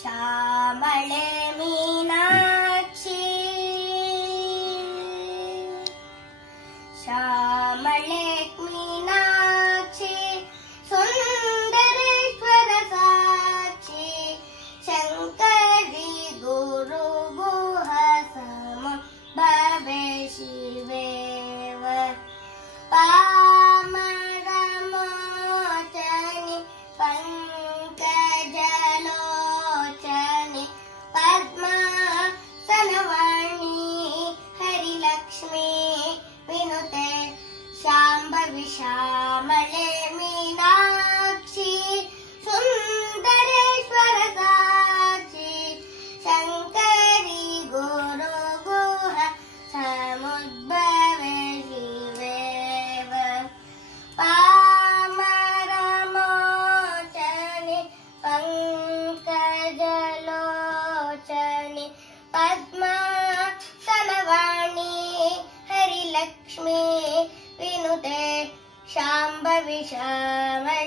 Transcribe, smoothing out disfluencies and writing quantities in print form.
श्यामळे Meenakshi श्यामळे Meenakshi Sundareshwar Sakshi Shankari Guru Guha समुद्भवे शिवेव पामरमोचनि पंकजलोचनि पद्मासनवर्णी Harilakshmi विनुते Shambhavi श्यामळे Meenakshi Sundareshwar Sakshi Shankari Guru Guha समुद्भवे शिवेव पामरमोचनि पंकजलोचनि पद्मासनवर्णी Harilakshmi विनुते Shambhavi श्यामळे